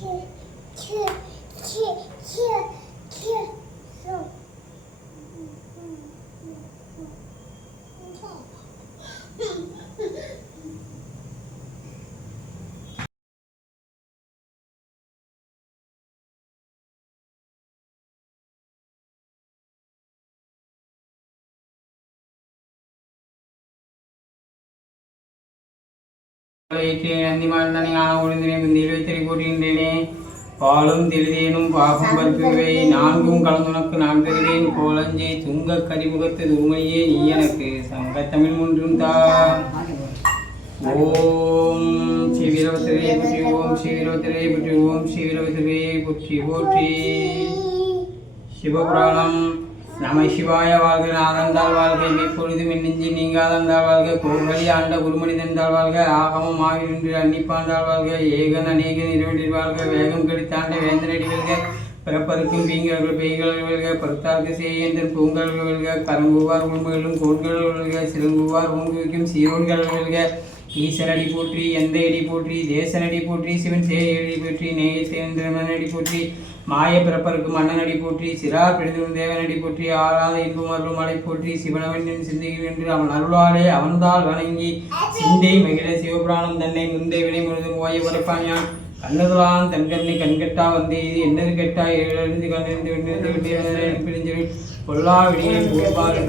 去去去去去 நந்திமாந்தனை ஆன ஒழுந்தினை முந்தியில் வைத்தறி கூட்டுகின்றேனே பாலும் திருதேனும் பாகம் பருப்புவை நான்கும் கலந்துனக்கு நான் தருவேன் கோலஞ்சை துங்க கரிமுகத்து தூமையே நீ எனக்கு சங்கத்தமிழ் ஒன்றும் தா. ஓம் ஸ்ரீவீரவத்திரையை பற்றி ஓம் ஸ்ரீவீரவத்திரையை பற்றி ஓம் ஸ்ரீவீரவத்திரையை பற்றி போற்றி. சிவபுராணம் நம சிவாய வாழ்க நாதந்தால் வாழ்க இப்பொழுது மின்னஞ்சி நீங்காதந்தால் வாழ்க கோவலி ஆண்ட குருமனிதந்தால் வாழ்க ஆகமம் நின்று அன்னிப்பாண்டாள் வாழ்க ஏகன் அநேகன் இரவனில் வாழ்க வேகம் கடித்தாண்ட வேந்தனடி வெல்க பிறப்பருக்கும் பீங்கர்கள் பெய்கள் வெல்க பருத்தார்க்கு சேயந்தன் பூங்கல்கள் வெல்க கரும்புவார் உண்மைகளும் கோட்கள் வெல்க சிறுங்குவார் ஊங்குவிக்கும் சீரோன்கள் வெல்க ஈசனடி போற்றி எந்த அடி போற்றி தேசனடி போற்றி சிவன் சேயடி போற்றி நேயத்தேந்திரனடி போற்றி மாய பிறப்பருக்கு மன்னனடி போற்றி சிறார் பிடிதும் தேவனடி போற்றி ஆறாத இன்பம் அருள் மலை போற்றி சிவனவன் சிந்தையில் என்று அவன் அருளாலே அவன்தால் வணங்கி சிந்தை மகிழ சிவபிராணம் தன்னை முந்தை வினை முழுதும் ஓய உரைப்பான் கண்ணதுலான் தன்கண்ணி கண்கட்டா வந்து இது என்னது கெட்டா? எழுந்து கண்ணிருந்து விண்ணிருந்து விட்டு பிரிஞ்சு பொல்லா விடியை பூர்வார்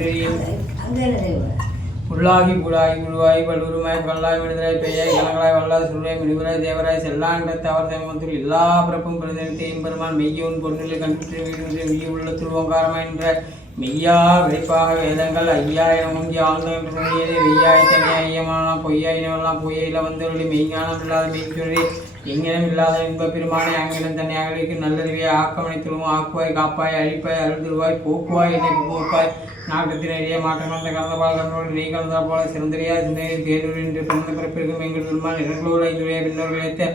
புல்லாகி புலாகி புழுவாய் பல்லுருமாய் பல்லாய் விடுதலாய் பெய்யாய் கலங்களாய் வல்லாய் சுருளாய் மிடுவராய் தேவராய் செல்லாண்ட தவறு சமத்தில் எல்லா பிறப்பும் பிரதிநிதியும் பெருமான் மெய்யோன் பொருளில் கண்பற்றி வீடு மெய்ய உள்ள ஓங்காரமாய் என்ற மெய்யா விளைப்பாக வேதங்கள் ஐயாயிரம் ஆழ்ந்த வெய்யாய் தனி ஐயமான பொய்யாயினெல்லாம் பொய்யில வந்தவர்களி மெய்ஞானம் இல்லாத மெய்ச்சொல்லி எங்கனம் இல்லாத இன்ப பெருமானை அங்கிலும் தன்னை அகலிக்கு நல்லறிவை ஆக்கமனைத்துளும் ஆக்குவாய் காப்பாய் அழிப்பாய் அருள்திருவாய் போக்குவாய் என்னை போக்குவாய். நாட்டத்தின் மாற்றம் வந்த கலந்த பால்களோடு நீ கலந்தா போல சிறந்தறியா சிந்தனை தேர்வு என்று பிறந்த பிறப்பிற்கும் எங்கள் பெருமான் இரங்களோடு ஐந்துடைய பின்னர் விளைத்த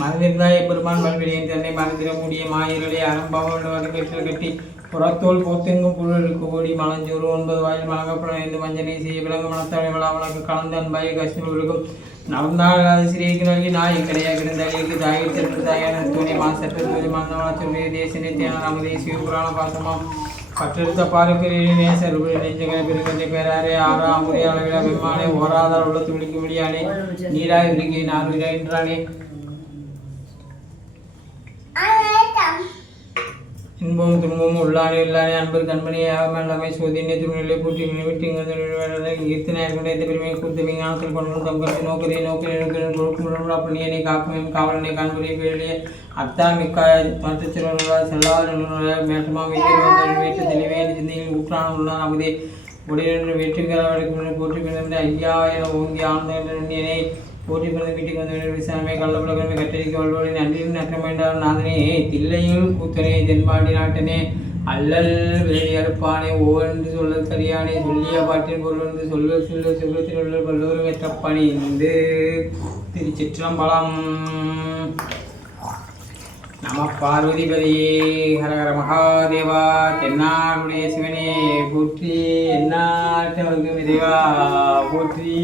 மறந்திருந்தாய பெருமான் பல்வெளியின் தன்னை மறந்திட முடிய மாயர்களே அறம்பாவோடு கட்டில் கட்டி புறத்தோல் போத்தெங்கும் புழலுக்கு ஓடி மலஞ்சோறு ஒன்பது வாயில் வழங்கப்படும் என்று மஞ்சனை செய்ய விலங்கு மனத்தாழை விழா வழக்கு கலந்த அன்பாய் கஷ்டங்களுக்கும் நடந்தால் அது சிறியக்கு நல்கி நாய் கிடையாக இருந்தாலிக்கு தாயை சென்று தாயான துணை மாசற்ற துணை மன்னவன சொல்லி தேசினை தேன நமதே சிவபுராண பாசமாம் பற்றெடுத்த பாலுக்கிரியே நேசர் நெஞ்சங்களை பெருங்கத்தை பேராரே ஆறாம் முறை அளவில விமானே ஓராதார் உள்ளத்து விழிக்க முடியானே இன்பமும் துன்பமும் உள்ளானே இல்லானே அன்பு கண்மணி ஆகமல்லமை சோதினை துணிநிலை பூட்டி விட்டு ஈர்த்தினாய் கொண்ட இந்த பெருமையை குறித்து விஞ்ஞானத்தில் கொண்டு தங்கத்தை நோக்கதை நோக்கி கொடுக்கும் புண்ணியனை காக்கும் காவலனை காண்புரை பேரிலே அத்தா மிக்காய தோட்டச் சிறுவர்களால் செல்லாத நிறுவனங்கள் மேட்டமா வீட்டில் வந்து வீட்டு தெளிவே சிந்தையில் ஊற்றான உள்ளான் அமுதே உடையினர் வெற்றிகரவர்களுக்கு போற்றி பிறந்த ஐயா என ஓங்கி ஆனந்த போட்டி பிறந்த வீட்டுக்கு வந்து விசாரணை கள்ளப்புலகமே கட்டடிக்கு வல்வோடு நன்றியும் நற்றம் நாதனே தில்லையில் கூத்தனே தென்பாண்டி நாட்டனே அல்லல் வெளியறுப்பானே அறுப்பானே ஓவென்று சொல்ல சரியானே சொல்லிய பாட்டின் பொருள் சொல்ல சொல்ல சுகத்தில் உள்ள பல்லோரும் வெற்றப்பணி என்று திருச்சிற்றம்பலம். நம பார்வதிபதியே ஹரஹர மகாதேவா தென்னாருடைய சிவனே போற்றி எந்நாட்டவர்க்கும் இறைவா போற்றி.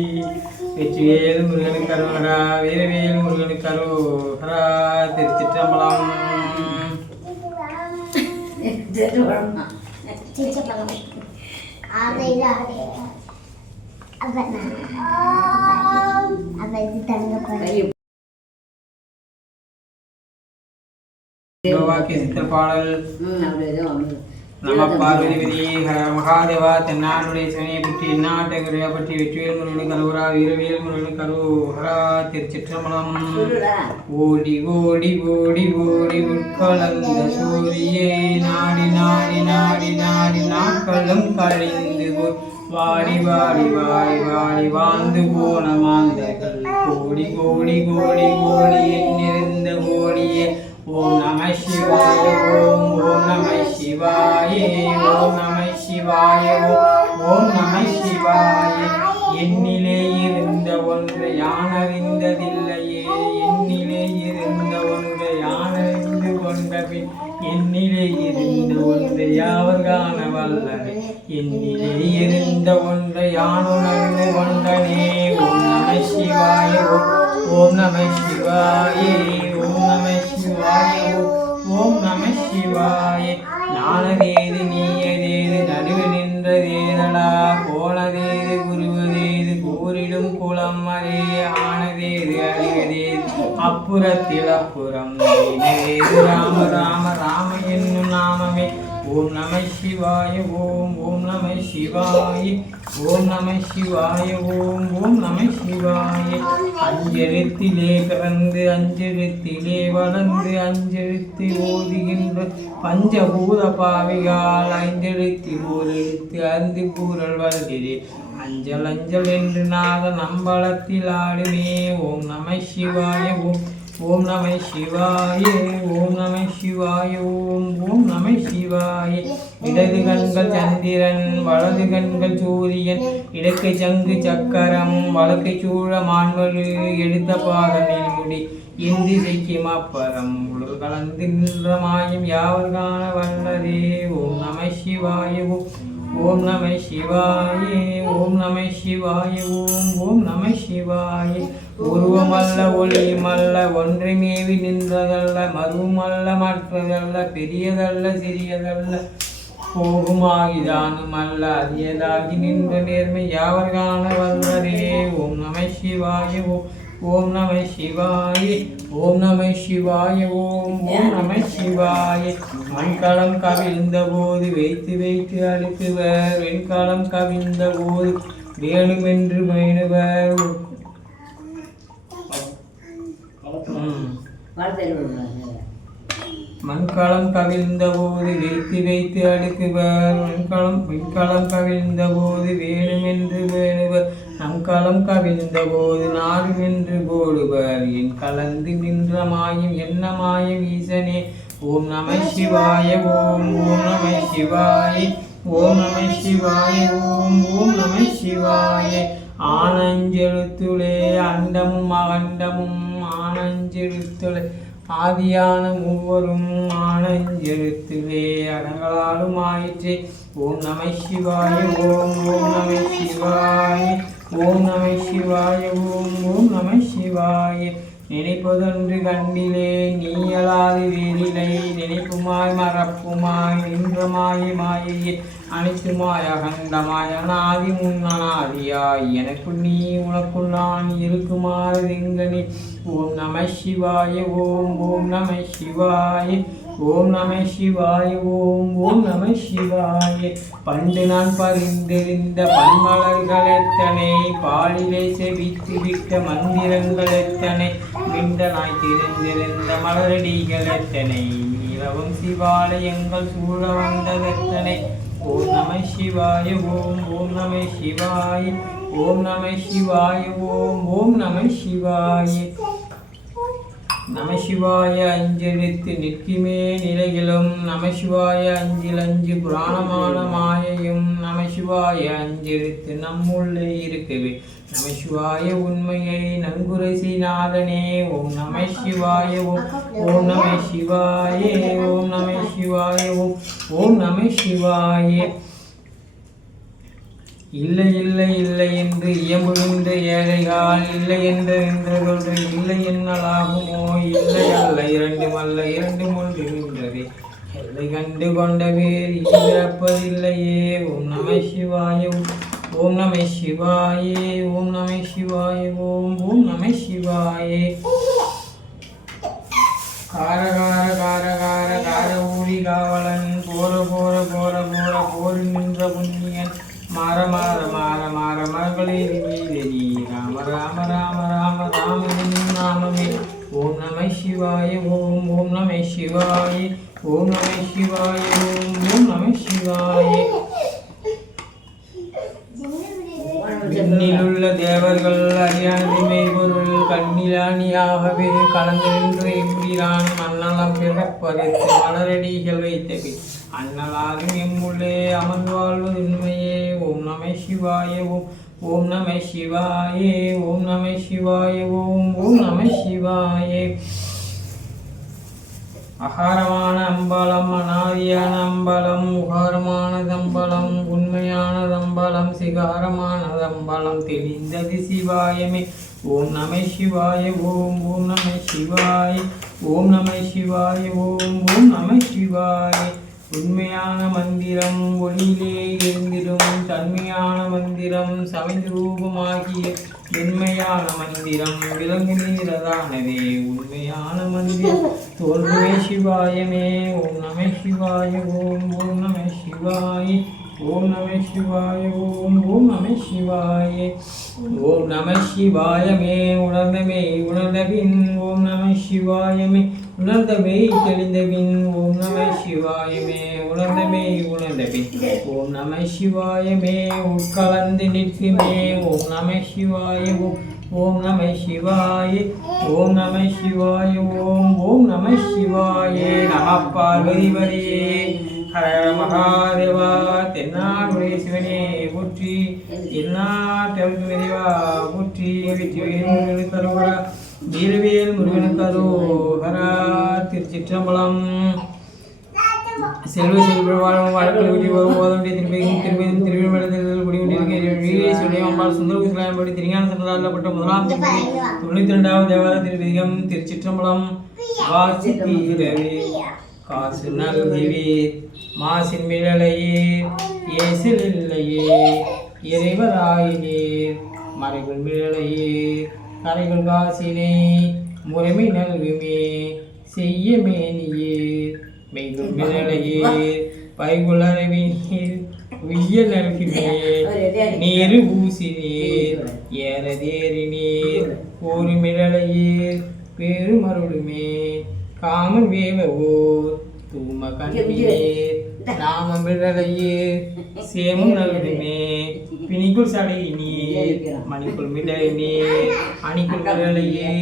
வெற்றிவேல் முருகனுக்கு அருகரா வீரவேல் முருகனுக்கு அருகரா திருச்சிற்றம்பலம் வாக்கிய சித்திரப்பாடல் நம பார்வதிபதி ஹர மகாதேவா தென்னாடுடைய சிவனையை பற்றி எந்நாட்டை குறையா பற்றி வெற்றிவேல் முருகனு கருவரா வீரவேல் முருகனு கருவரா திருச்சிற்றம்பலம் ஓடி ஓடி ஓடி ஓடி உட்கலந்த சூரியே நாடி நாடி நாடி நாடி நாட்களும் கழிந்து வாடி வாடி வாடி வாடி வாழ்ந்து போன மாந்தர்கள் கோடி கோடி கோடி கோடி எண்ணிருந்த கோடியே ஓம் நம சிவாய ஓம் ஓம் நம சிவாய ஓம் நம சிவாய ஓம் நம சிவாய என்னிலே இருந்த ஒன்று யானறிந்ததில்லையே என்னிலே இருந்த ஒன்று யானறிந்து கொண்ட பின் என்னிலே இருந்த ஒன்று யாவர் காண வல்லவே என்னிலே இருந்த ஒன்று யானுணர்ந்து கொண்டனே ஓம் நம சிவாய ஓம் ஓம் நம சிவாய ஓம் நம சிவாய. சிவாய ஞானதேது நீயதேது நடுவு நின்றதேதடா. போலதேது குருவதேது கூறிடும் குளம் அதே ஆனதேது அறிவதேது அப்புறத்தில் அப்புறம் ராம ராம ராம என்னும் நாமமே. ஓம் நம சிவாய ஓம் ஓம் நம சிவாய ஓம் நம சிவாய ஓம் ஓம் நம சிவாய. அஞ்செழுத்திலே பிறந்து அஞ்செழுத்திலே வளர்ந்து அஞ்செழுத்து ஓதுகின்ற பஞ்சபூத பாவிகால் ஐந்தெழுத்தில் ஓரெழுத்து எழுத்து அந்து கூறல் வருகிறே. அஞ்சல் அஞ்சல் என்று நாத நம்பளத்தில் ஆடுமே. ஓம் நம சிவாய ஓம் ஓம் நம சிவாய ஓம் நம சிவாய ஓம் ஓம் நம சிவாய. இடது கண்கள் சந்திரன் வலது கண்கள் சூரியன் இடக்கை சங்கு சக்கரம் வழக்கை சூழ மான்மழு எடுத்த பாதனில் முடி இந்தி செய்யும் அப்பறம் உலக கலந்து நின்ற மாயம் யாவர் காண வல்லதே? ஓம் நம சிவாய ஓம் ஓம் நம சிவாய ஓம் நம சிவாய ஓம் ஓம் நம சிவாய. உருவமல்ல ஒளியுமல்ல ஒன்றிமேவி நின்றதல்ல மருவமல்ல மற்றதல்ல பெரியதல்ல சிறியதல்ல. போகுமாகிதானும் அல்ல அதியதாகி நின்ற நேர்மை யாவர் காண வல்லரே ஓம் நம சிவாய ஓம் நம சிவாய ஓம் நம சிவாய ஓம் ஓம் நம சிவாய. மண்களம் கவிழ்ந்த போது வைத்து வைத்து அழித்துவர் வெண்களம் கவிழ்ந்த போது வேணுமென்று வேணுவர் மண்காலம் மண்களம் கவிழ்ந்த போது வைத்து வைத்து அடுக்குவர். மண்காலம் மின்காலம் கவிழ்ந்த போது வேணுமென்று வேணுவர். நம்களம் கவிழ்ந்த போது நாடுமென்று போடுவர். என் கலந்து நின்ற மாயும் என்ன மாயம் ஈசனே. ஓம் நம சிவாய ஓம் ஓம் நம சிவாய. ஓம் நம சிவாய ஓம் ஓம் நம சிவாய. ஆனஞ்செழுத்துளே அண்டமும் அகண்டமும் ஆனஞ்செழுத்துளை. ஆதியான மூவரும் ஆனஞ்செழுத்துவே அடங்களாலும் ஆயிற்றே ஓம் நம சிவாய ஓம் ஓம் நம சிவாய ஓம் நம சிவாய ஓம் ஓம் நம சிவாய. நினைப்பதொன்று கண்டிலே நீயலாது வேறிலை நினைப்புமாய் மறப்புமாய் நின்றமாய் மாயையே அனைத்துமாய் அகண்டமாய் அனாதி முன்னாதியாய் எனக்கு நீ உனக்குள் நான் இருக்குமாறு எங்கனே ஓம் நம சிவாய ஓம் ஓம் நம சிவாய ஓம் நம சிவாய ஓம் ஓம் நம சிவாய. பண்டு நான் பரிந்திருந்த பன்மலர்கள் எத்தனை? பாலிலே செவித்து விட்ட மந்திரங்கள் எத்தனை? விண்டனாய் தெரிந்திருந்த மலரடிகள் எத்தனை? நீலவும் சிவாலயங்கள் சூழ வந்ததெத்தனை ஓம் நம சிவாய ஓம் ஓம் நம சிவாய ஓம் நம சிவாய ஓம் ஓம் நம சிவாய. நமசிவாய அஞ்செழுத்து நிற்குமே நம சிவாய அஞ்சில் அஞ்சு புராணமான மாயையும் நம சிவாய அஞ்செழுத்து நம்முள்ளே இருக்கவே. நமசிவாய உண்மையை நன்குரசி நாதனே ஓம் நம சிவாய ஓம் ஓம் நம சிவாயே ஓம் நம சிவாய ஓம் ஓம் நம சிவாயே இல்லை இல்லை இல்லை என்று இயம்புகின்ற ஏழைகால் இல்லை என்று நின்றதொன்று இல்லை என்னலாகுமோ இல்லை அல்ல இரண்டும் அல்ல இரண்டும் ஒன்று நின்றது. எல்லை கண்டு கொண்ட பேர் இறப்பதில்லையே ஓம் நம சிவாய ஓம் நம சிவாயே ஓம் நம சிவாயே ஓம் ஓம் நம சிவாயே. கார கார கார கார கார ஊழி காவலன் போர போர போர போர போர் நின்ற புண்ணியன் மாற மாற மாற மாற மரங்களே நீதரி ராம ராம ராம ராம ராம என்னும் நாமமே ஓம் நம சிவாய ஓம் ஓம் நம சிவாய ஓம் நம சிவாய ஓம் ஓம் நம சிவாய விண்ணிலுள்ள தேவர்கள் அறியானது மெய்பொருள் கண்ணிலானியாகவே கலந்து நின்று எம்பிரான் மன்னலம் பிறப்பதற்கு மலரடிகள் வைத்தவி அண்ணலாகும் எம்முள்ளே அமர்ந்து வாழ்வது உண்மையே ஓம் நம சிவாய ஓம் ஓம் நம சிவாய ஓம் நம சிவாய ஓம் ஓம் நம சிவாய. அகாரமான அம்பலம் அனாதியான அம்பலம் உகாரமானதம்பலம் உண்மையானதம்பலம் சிகாரமானதம்பலம் தெளிந்தது சிவாயமே. ஓம் நம சிவாய ஓம் ஓம் நம சிவாய. ஓம் நம சிவாய ஓம் ஓம் நம சிவாய. உண்மையான மந்திரம் ஒளியிலே இருந்திடும் தன்மையான மந்திரம் சமைந்து ரூபமாகிய வெண்மையான மந்திரம் விலங்கு நீரதானவே. உண்மையான மந்திரம். தோன்றுமே சிவாயமே. ஓம் நம சிவாய. ஓம் ஓம் நம சிவாய. ஓம் நம சிவாய. ஓம் ஓம் நம சிவாய. ஓம் நம சிவாயமே. உணர்ந்தமே. உணர்ந்த பின் ஓம் நம சிவாயமே. உணர்ந்தமே தெளிந்த பின் ஓம் நம சிவாயமே உணர்ந்தமே உணர்ந்த பின் ஓம் நம சிவாயமே உட்கலந்து நிற்குமே ஓம் நம சிவாய ஓம் ஓம் நம சிவாய ஓம் நம சிவாய ஓம் ஓம் நம சிவாய நம பார்வதிவரே ஹர மகாதேவா தென்னாடுடைய சிவனே போற்றி எந்நாட்டவர்க்கு நிறைவா போற்றி வெற்றி கருவா வீரவேல் முருகனுக்கு ஹரா திருச்சிற்றம்பலம். செல்வ செல்வம் வாழ்க்கை விட்டு வரும் போதம் திரும்பியும் திரும்பியும் திருவிழத்தில் குடிகொண்டிருக்க சொல்லியம்மாள் சுந்தர குசலாயம்படி திருஞான சன்னதாடப்பட்ட முதலாம் திருப்பதி தொண்ணூத்தி ரெண்டாவது தேவார திருவிதிகம் திருச்சிற்றம்பலம். வாசி தீரவே காசு நல்கிவே மாசின் மிழலையே ஏசில் இல்லையே இறைவராயினீர் மறைகள் மிழலையே கரைகள் காசினை முறைமை நல்குமே செய்ய மேனியீர் மெய்குள் மிழலையே பைகுள் உய்ய நல்குமே நீரு பூசினீர் ஏற தேறினீர் ஒரு மிழலையீர் பெருமருளுமே. காமன் வேவ ஓர். தூம கண்ணீர் நாம மிழலையே சேமும் நல்குமே பிணிக்குள் சடையினீர் மணிக்குள் மிடலை நீர் அணிக்குள் மிழலையே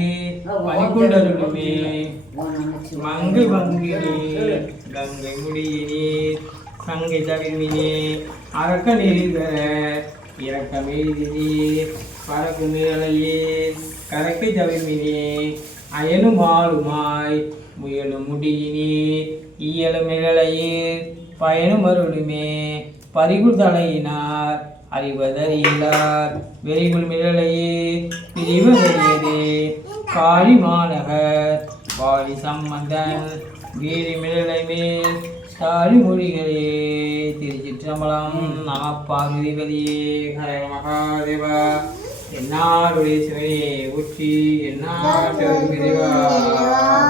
மணிக்குள் அருளுமே மங்கு வங்கு கங்கை முடியினீர் சங்கை தவிர்மினே அரக்க நெறிதர இறக்கம் எழுதினீர் பறக்கு மிழலையே கரக்கை தவிர்மினே அயலும் ஆளுமாய் முயலும் முடியினே இயலும் நிழலையீர் பயனுமருளுமே அருளுமே. பறிகுள் தலையினார் அறிவதறியிலார் வெறிகுள் மிழலையீர் பிரிவதறியதே காளி மாநகர் வாரி சம்பந்தன் வீரி மிரலை மேல் சாரி மொழிகளே. திருச்சிற்றம்பலம் நம பார்வதிபதியே ஹர மகாதேவா. என்னாருடைய சிவனே ஊற்றி என்னாட்டு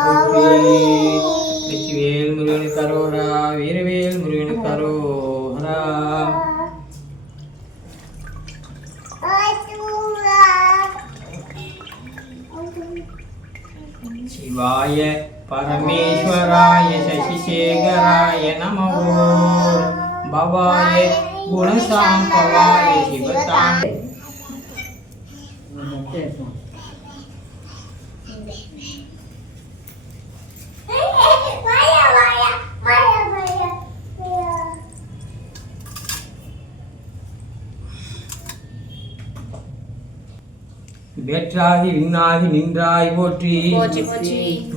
போற்றி வெற்றிவேல் முருகனுக்கு அரோரா வீரவேல் முருகனுக்கு அரோரா சிவாய பரமேஸ்வராய சசிசேகராய நமோ. பவாய குணசாம்பவாய சிவதாம். வேற்றாகி விண்ணாகி நின்றாய் போற்றி.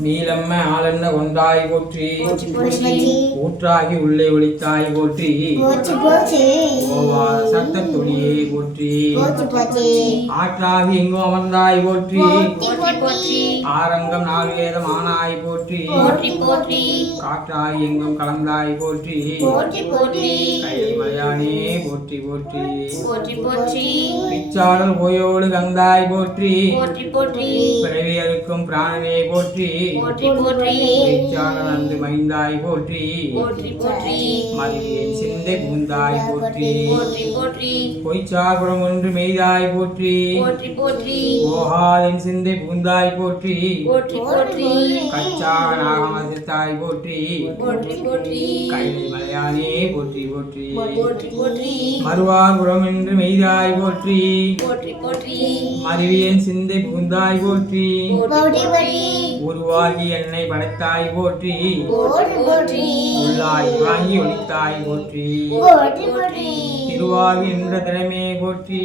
நீலம்ம ஆளென்ன ஒன்றாய் போற்றி. ஊற்றாகி உள்ளே ஒளித்தாய் போற்றி. சத்த துளியே போற்றி. ஆற்றாகி எங்கும் அமர்ந்தாய் போற்றி. ஆரங்கம் நாலு வேதம் ஆனாய் போற்றி. போற்றி போற்றி. காற்றாகி எங்கும் கலந்தாய் போற்றி. போற்றி போற்றி. கைலை மலையானே போற்றி போற்றி. போற்றி போற்றி. பிச்சாடல் போயோடு கந்தாய் போற்றி. போற்றி போற்றி. பிறவி அறுக்கும் பிராணனே போற்றி. போற்றி போற்றி. பிச்சாடல் அன்று மைந்தாய் போற்றி. போற்றி போற்றி. மதியை சிந்தை பூந்தாய் போற்றி. போற்றி போற்றி. பொய்ச்சாகுரம் ஒன்று மெய்தாய் போற்றி. போற்றி போற்றி. ஓகாதின் சிந்தை பூந்தாய் போற்றி. போற்றி. போற்றி கச்சாக நாகமசித்தாய் போற்றி. போற்றி போற்றி. கைலை மலையானே போற்றி போற்றி. போற்றி போற்றி. மறுவாகுரம் என்று மெய்தாய் போற்றி. போற்றி போற்றி. மருவியன் சிந்தை புகுந்தாய் போற்றி. போற்றி போற்றி. உருவாகி என்னை படைத்தாய் போற்றி. போற்றி போற்றி. உள்ளாய் வாங்கி ஒளித்தாய் போற்றி. போற்றி போற்றி. திருவாகி நின்ற திறமே போற்றி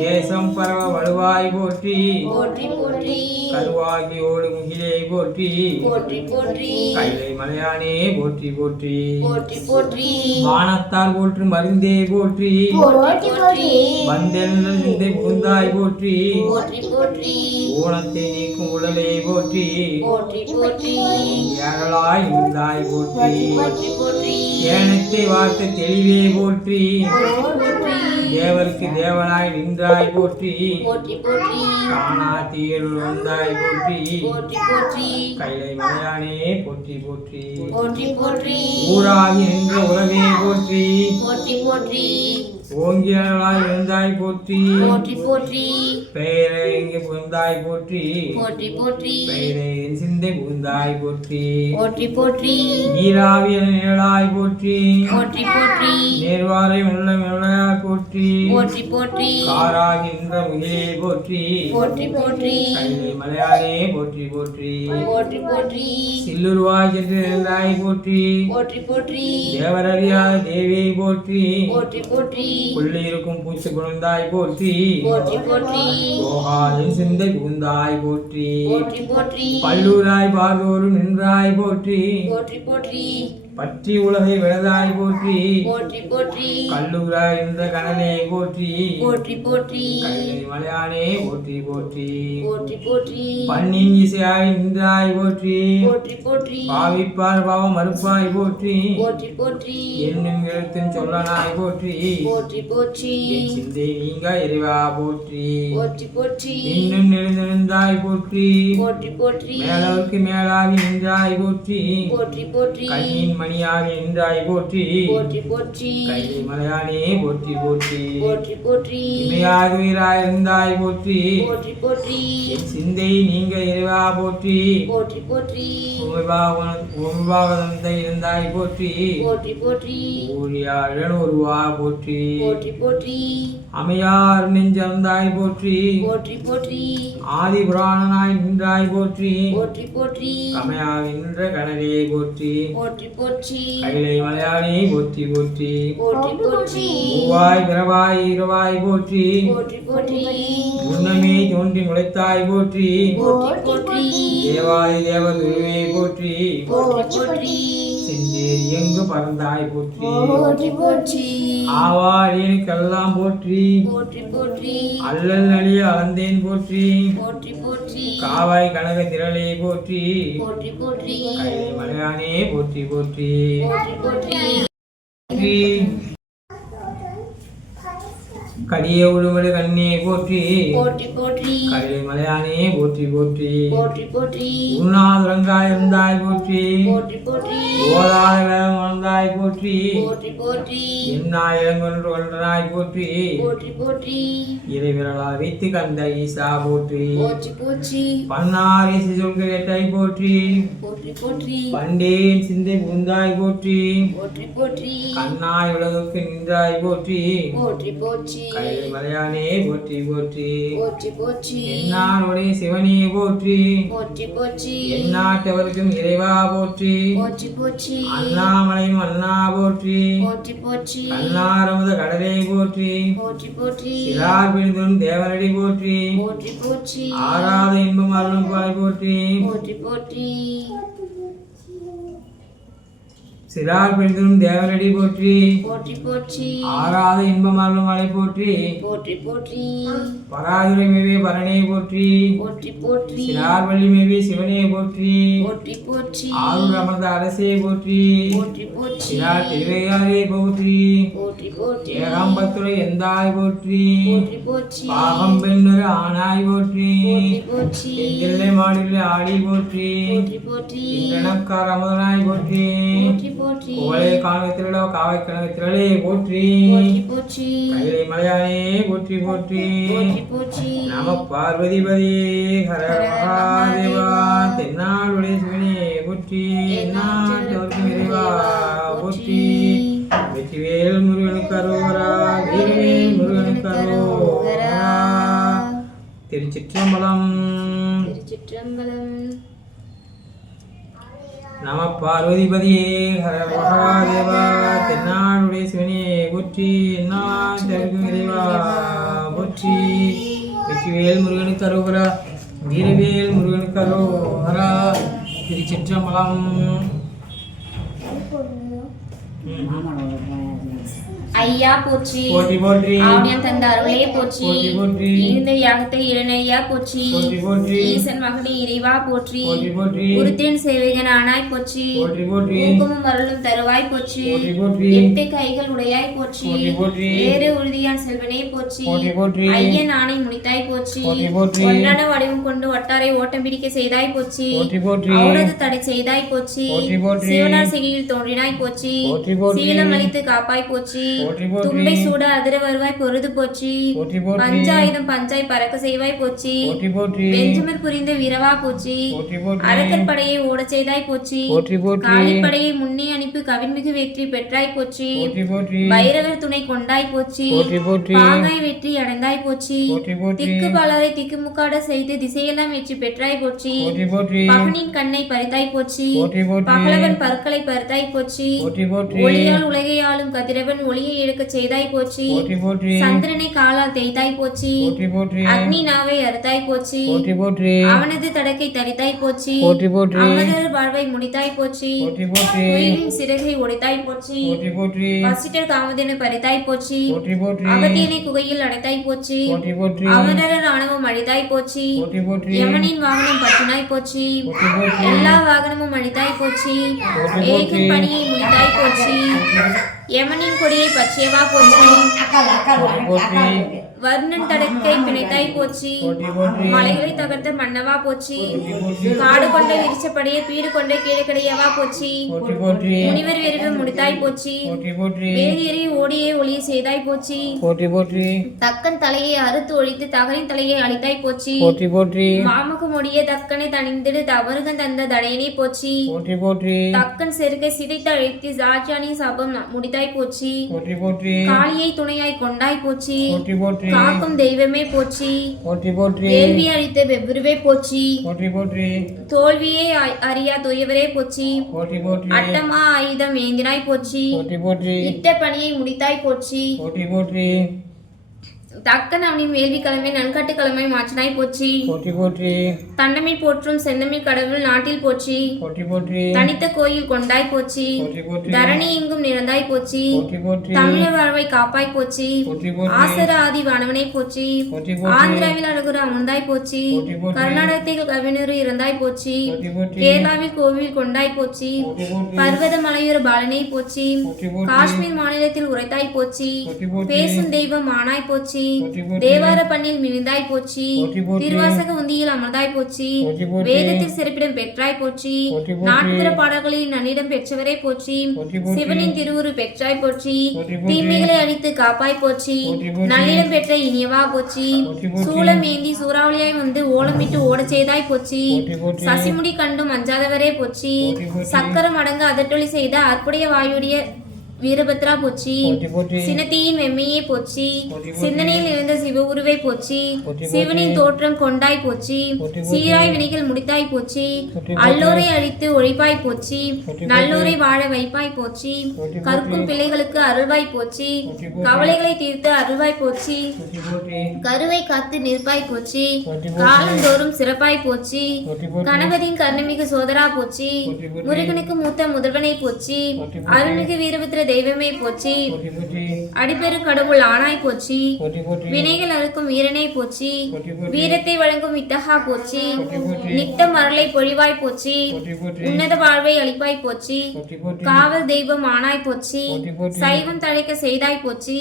தேசம் பரவ வலுவாய் போற்றி கருவாகி ஓடு முகிலே போற்றி கைலை மலையானே போற்றி போற்றி வானத்தால் போற்று மருந்தே போற்றி போற்றி போற்றி வந்தெழுந்த சிந்தை புகுந்தாய் போற்றி ஊனத்தை நீக்கும் உடலே போற்றி ஏழலாய் இருந்தாய் போற்றி ஏனத்தை வார்த்த தெளிவே போற்றி தேவருக்கு தேவனாய் நின்றாய் போற்றி. காணா தீயருள் வந்தாய் போற்றி. கைலை மலையானே போற்றி போற்றி. போற்றி போற்றி. ஊராகி நின்ற உலகே போற்றி போற்றி. ஓங்கியலாய் இருந்தாய் போற்றி போற்றி போற்றி பெயரை இங்கு புகுந்தாய் போற்றி போற்றி போற்றி பெயரை என் சிந்தை புகுந்தாய் போற்றி போற்றி போற்றி நீராவிய நிழலாய் போற்றி போற்றி போற்றி நேர்வாரை மெல்ல மெல்லையாய் போற்றி போற்றி போற்றி காராகின்ற முகிலே போற்றி போற்றி போற்றி கைலை மலையானே போற்றி போற்றி போற்றி போற்றி சில்லுருவாய் சென்று இருந்தாய் போற்றி போற்றி போற்றி தேவரறியாத தேவியை போற்றி போற்றி போற்றி புள்ளி இருக்கும் பூச்சி குழந்தாய் போற்றி. போகாதின் சிந்தை புகுந்தாய் போற்றி. பல்லூராய் பார்தோறும் நின்றாய் போற்றி. போற்றி போற்றி. பற்றி உலகை விடதாய் போற்றி போற்றி போற்றி கல்லூராய் நின்ற கனலே போற்றி போற்றி போற்றி மலையானே போற்றி போற்றி போற்றி போற்றி பண்ணின் இசையாய் நின்றாய் போற்றி போற்றி போற்றி பாவிப்பார் பாவம் மறுப்பாய் போற்றி போற்றி போற்றி என்னும் எழுத்தின் சொல்லனாய் போற்றி போற்றி போற்றி சிந்தை நீங்க இறைவா போற்றி போற்றி போற்றி இன்னும் நெடுந்திருந்தாய் போற்றி போற்றி போற்றி மேலவருக்கு மேலாகி நின்றாய் போற்றி போற்றி போற்றி கண்ணின் மணியாகி நின்றாய் போற்றி. போற்றி போற்றி. கைலை மலையானே போற்றி போற்றி. போற்றி போற்றி. இமையாக உயிராய் இருந்தாய் போற்றி. போற்றி போற்றி. சிந்தை நீங்க இறைவா போற்றி. போற்றி போற்றி. உமிபாவதந்தை இருந்தாய் போற்றி. போற்றி போற்றி. ஊழியாழன் ஒருவா போற்றி. போற்றி போற்றி. அமையார் நெஞ்சந்தாய் போற்றி. போற்றி போற்றி. ஆதி புராணனாய் நின்றாய் போற்றி. போற்றி போற்றி. கமையா நின்ற கனலே போற்றி. போற்றி போற்றி. கைலை மலையாளி போற்றி போற்றி. போற்றி போற்றி. பூவாய் பிறவாய் இரவாய் போற்றி. போற்றி போற்றி. முன்னமே தோன்றி முளைத்தாய் போற்றி. போற்றி போற்றி. தேவாய் தேவதுருவே போற்றி. போற்றி போற்றி. செஞ்சேரி எங்கு பறந்தாய் போற்றி. போற்றி போற்றி. ஆவாரியனுக்கெல்லாம் போற்றி. போற்றி போற்றி. அல்லல் நலிய அளந்தேன் போற்றி. போற்றி போற்றி. காவாய் கனக திரளே போற்றி. போற்றி போற்றி. மலையானே போற்றி போற்றி. போற்றி. கடிய உடுமடு கண்ணே போற்றி போற்றி போற்றி கைலை மலையானே போற்றி போற்றி போற்றி போற்றி உண்ணாதுரங்காய் இருந்தாய் போற்றி போற்றி போற்றி ஓதாத வேதம் வந்தாய் போற்றி போற்றி போற்றி என்னாய் இளங்கொன்று ஒன்றனாய் போற்றி போற்றி போற்றி இறைவிரலால் வைத்து கந்த ஈசா போற்றி போற்றி போற்றி பன்னாரி சிசுக்கு எட்டை போற்றி போற்றி போற்றி பண்டேன் சிந்தை புகுந்தாய் போற்றி போற்றி போற்றி கண்ணாய் உலகுக்கு நின்றாய் போற்றி போற்றி போற்றி மலையானே போற்றி போற்றி. போற்றி போற்றி. என்னாருடைய சிவனே போற்றி. போற்றி போற்றி. எந்நாட்டவருக்கும் இறைவா போற்றி. போற்றி போற்றி. அண்ணாமலையும் அண்ணா போற்றி. போற்றி போற்றி. கண்ணாரமுத கடலே போற்றி. போற்றி போற்றி. சிறார் பிரிந்தும் தேவனடி போற்றி. போற்றி போற்றி. ஆறாத இன்பம் அருளும் பாய் போற்றி. போற்றி போற்றி. சிறார் பிரிந்தும் தேவனடி போற்றி போற்றி போற்றி ஆறாத இன்பம் அருளும் மலை போற்றி போற்றி போற்றி பராதுரை மேவே பரணே போற்றி போற்றி போற்றி சிறார் வள்ளி மேவே சிவனே போற்றி போற்றி போற்றி ஆரூர் அமர்ந்த அரசே போற்றி போற்றி போற்றி சிறார் திருவையாரே போற்றி போற்றி போற்றி ஏகாம்பத்துரை எந்தாய் போற்றி போற்றி போற்றி பாகம் பெண்ணொரு ஆனாய் போற்றி போற்றி எங்கில்லை மாடிலே ஆடி போற்றி போற்றி போற்றி இன்றனக்கார் அமுதனாய் போற்றி போற்றி. கோலை காணக திரளோ காவை கனக திரளே போற்றி. போற்றி கைலை மலையானே போற்றி போற்றி. போற்றி நம பார்வதிபதி ஹர மகாதேவா தென்னாடுடைய சிவனே போற்றி. நாட்டவர்க்கு நிறைவா போற்றி. வெற்றிவேல் முருகனுக்கு அரோரா வீரவேல் முருகனுக்கு அரோரா திருச்சிற்றம்பலம். திருச்சிற்றம்பலம். நம பார்வதிபதியே ஹர மகாதேவா தென்னாடுடைய சிவனே போற்றி இறைவா போற்றி. வெற்றிவேல் முருகனுக்கு அரோகரா வீரவேல் முருகனுக்கு அரோகரா. திருச்சிற்றம்பலம். ஐயா போற்றி ஆவியம் தந்த அருளே போற்றி இருந்த யாகத்தை இளநையா போற்றி போற்றி போற்றி ஈசன் மகனே இறைவா போற்றி உருத்தேன் சேவகன் ஆனாய் போற்றி ஊக்கமும் அருளும் தருவாய் போற்றி எட்டு கைகள் உடையாய் போற்றி ஏறு உறுதியான் செல்வனே போற்றி ஐயன் ஆணை முடித்தாய் போற்றி ஒன்றான வடிவம் கொண்டு ஒட்டாரை ஓட்டம் பிடிக்க செய்தாய் போற்றி அவரது தடை செய்தாய் போற்றி சிவனார் சிகையில் தோன்றினாய் போற்றி சீலம் அளித்து காப்பாய் போற்றி தும்பை சூட அதிர வருவாய் பொருது போற்றி பஞ்சாயுதம் பஞ்சாய் பறக்க செய்வாய் போற்றி வெஞ்சமர் புரிந்த வீரவா போற்றி அரக்கர் படையை ஓடச் செய்தாய் போற்றி காளிப்படையை முன்னே அனுப்பி கவின்மிகு வெற்றி பெற்றாய் போற்றி போற்றி போற்றி பைரவர் துணை கொண்டாய் போற்றி பாங்காய் வெற்றி அடைந்தாய் போற்றி திக்கு பாலரை திக்குமுக்காட செய்து திசையெல்லாம் வெற்றி பெற்றாய் போற்றி போற்றி போற்றி பகனின் கண்ணை பறித்தாய் போற்றி பகலவன் பற்களை பறித்தாய் போற்றி ஒளியால் உலகை ஆளும் கதிரவன் ஒளியை எடுக்கச் செய்தாய் போற்றி சந்திரனை காலால் தேய்த்தாய் போற்றி அக்னி நாவை அறுத்தாய் போற்றி அவனது தடக்கை தரித்தாய் போற்றி அமரர் வாழ்வை முடித்தாய் போற்றி குயிலின் சிறகை போற்றி போற்றி வசிட்டர் காமதேனு பறித்தாய் போற்றி அகத்தியனை குகையில் அடைத்தாய் போற்றி அமரர் ஆணவம் அழித்தாய் போற்றி யமனின் வாகனம் போற்றி போற்றி எல்லா வாகனமும் அழித்தாய் போற்றி ஏகன் பணியை முடித்தாய் போற்றி யமனின் கொடியை பச்சையவா போச்சு வர்ணன் தடக்கை பிணைத்தாய் போச்சு மலைகளை தகர்த்த மன்னவா போச்சு காடு கொண்ட விரிச்சப்படைய பீடு கொண்ட கீழக்கடையவா போச்சு முனிவர் விரைவு முடித்தாய் போச்சு போற்றி வேதியரை ஓடியே ஒளிய செய்தாய் போச்சு போற்றி. போற்றி தக்கன் தலையை அறுத்து ஒழித்து தகரின் தலையை அழித்தாய் போச்சு போற்றி. போற்றி முடிய தக்கனை தணிந்திடு தவறுகன் தந்த தடையனே போச்சு போற்றி. போற்றி தக்கன் செருக்கை சிதைத்து அழைத்து ராஜானி சபம் முடித்தாய் போற்றி போற்றி போற்றி. காளியை துணையாய் கொண்டாய் போற்றி போற்றி போற்றி. காக்கும் தெய்வமே போற்றி போற்றி போற்றி. வேள்வி அளித்த வெவ்வுருவே போற்றி போற்றி போற்றி. தோல்வியே அறியா துயவரே போற்றி போற்றி போற்றி. அட்டமா ஆயுதம் ஏந்தினாய் போற்றி போற்றி போற்றி. இட்ட பணியை முடித்தாய் போற்றி போற்றி போற்றி. தக்கன் அவனின் வேள்வி கிழமை நன்காட்டு கிழமை மாற்றினாய் போற்றி போற்றி போற்றி தண்டமிழ் போற்றும் செந்தமிழ் கடவுள் நாட்டில் போற்றி போற்றி போற்றி தனித்த கோயில் கொண்டாய் போற்றி போற்றி போற்றி தரணி எங்கும் நிறந்தாய் போற்றி போற்றி போற்றி தமிழர் வாழ்வை காப்பாய் போற்றி போற்றி போற்றி ஆசர ஆதி வானவனை போற்றி போற்றி போற்றி ஆந்திராவில் அழகுற அமுந்தாய் போற்றி போற்றி போற்றி கர்நாடகத்தில் கவிஞர் இறந்தாய் போற்றி போற்றி போற்றி கேரளாவில் கோவில் கொண்டாய் போற்றி பர்வத மலையூர் பாலனை போற்றி காஷ்மீர் மாநிலத்தில் உரைத்தாய் போற்றி பேசும் தெய்வம் ஆனாய் போற்றி தேவார பண்ணில் போற்றி போற்றி திருவாசக உந்தியில் அமர்ந்தாய் போற்றி வேதத்தில் சிறப்பிடம் பெற்றாய் போற்றி போற்றி போற்றி நாட்டுப்புற பாடல்களில் நன்னிடம் பெற்றவரே போற்றி போற்றி போற்றி சிவனின் திருவுரு பெற்றாய் போற்றி போற்றி போற்றி தீமைகளை அழித்து காப்பாய் போற்றி நல்லிடம் பெற்ற இனியவா போற்றி சூளம் ஏந்தி சூறாவளியாய் வந்து ஓலமிட்டு ஓடச் செய்தாய் போற்றி சசிமுடி கண்டும் அஞ்சாதவரே போற்றி சக்கரம் அடங்க அதட்டொலி செய்த அற்புடைய வாயுடைய வீரபத்ரா போற்றி சினத்தியின் வெம்மையே போற்றி. சிந்தனையில் இருந்த சிவ உருவை போற்றி சிவனின் தோற்றம் கொண்டாய் போற்றி. சீராய் வினைகள் முடித்தாய் போற்றி அல்லோரை அழித்து ஒழிப்பாய் போற்றி நல்லோரை வாழ வைப்பாய் போற்றி கற்கும் பிள்ளைகளுக்கு அருள்வாய் போற்றி. கவலைகளை தீர்த்து அருள்வாய் போற்றி கருவை காத்து நிற்பாய் போற்றி. காலந்தோறும் சிறப்பாய் போற்றி கணபதியின் கருணைமிகு சோதரா போற்றி. முருகனுக்கு மூத்த முதல்வனை போற்றி. அருள்மிகு வீரபத்திர தெய்வமே போற்றி அடிப்பெரு கடவுள் ஆனாய் போற்றி வினைகள் அறுக்கும் வீரனை போற்றி வீரத்தை வழங்கும் போற்றி போற்றி. நித்தம் அருளை பொழிவாய் போற்றி உன்னத வாழ்வை அளிப்பாய் போற்றி காவல் தெய்வம் ஆனாய் போற்றி. சைவம் தழைக்க செய்தாய் போற்றி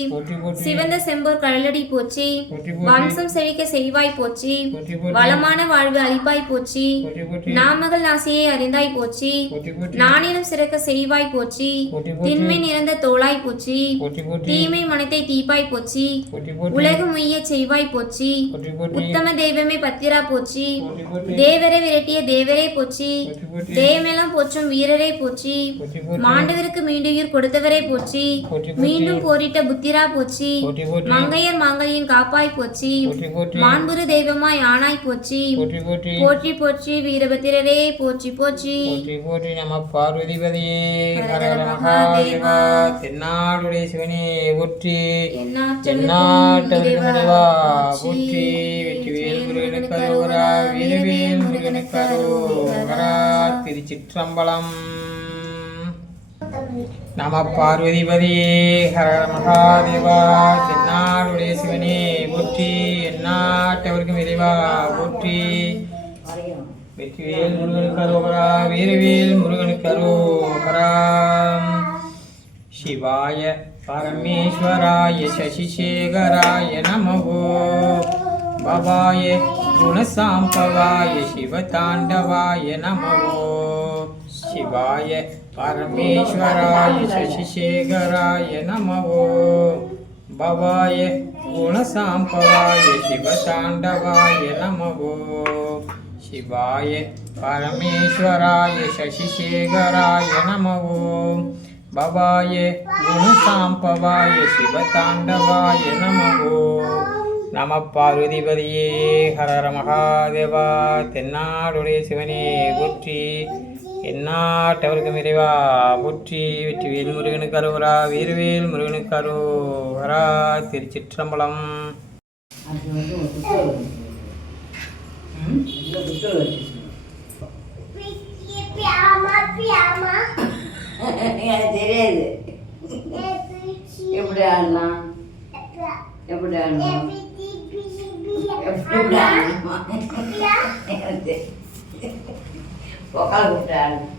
சிவந்த செம்போர் கழலடி போற்றி வம்சம் செழிக்க செய்வாய் போற்றி வளமான வாழ்வு அளிப்பாய் போற்றி நாமகள் நாசியை அறிந்தாய் போற்றி நானிலும் சிறக்க செய்வாய் போற்றி திண்மை நிற சிறந்த தோளாய் போற்றி தீமை மனத்தை தீப்பாய் போற்றி உலகம் உய்ய செய்வாய் போற்றி உத்தம தெய்வமே பத்திரா போற்றி தேவரை விரட்டிய தேவரே போற்றி தேவமெல்லாம் போற்றும் வீரரை போற்றி மாண்டவருக்கு மீண்டுயிர் கொடுத்தவரை போற்றி மீண்டும் போரிட்ட புத்திரா போற்றி மங்கையர் மாங்கல்யம் காப்பாய் போற்றி மாண்புரு தெய்வமாய் ஆனாய் போற்றி போற்றி போற்றி வீரபத்திரரே போற்றி போற்றி போற்றி நம பார்வதிபதியே மகாதேவா தென்னாடுடைய சிவனே போற்றி தென்னாட்டவருக்கு நிறைவா போற்றி வெற்றிவேல் முருகனுக்கு அரோகரா வீரவேல் முருகனுக்கு அரோகரா திருச்சிற்றம்பலம் நம பார்வதிபதியே ஹர ஹர மகாதேவா தென்னாடுடைய சிவனே போற்றி எந்நாட்டவருக்கும் இறைவா போற்றி வெற்றிவேல் முருகனுக்கு அரோகரா வீரவேல் முருகனுக்கு அரோகரா शिवाय परमेश्वराय शशिशेखराय नमो भवाय गुणसाम्पवाय शिवताण्डवाय नमो शिवाय परमेश्वराय शशिशेखराय नमो भवाय गुणसाम्पवाय शिवताण्डवाय नमो शिवाय परमेश्वराय शशिशेखराय नमो भवाय गुणसाम्पवाय शिवताण्डवाय नमो நம பார்வதிபதியே ஹரஹர மகாதேவா தென்னாடுடைய சிவனே போற்றி எந்நாட்டவருக்கும் இறைவா போற்றி வெற்றி வேல் முருகனுக்கு அருவரா வீரவேல் முருகனுக்கு அருவரா திருச்சிற்றம்பலம் அது అది తెలియదు ఎప్పుడు ఆడినా ఎప్పుడు ఆడినా ఎప్పుడు ఆడినా ఒకళ్ళు ఆడినా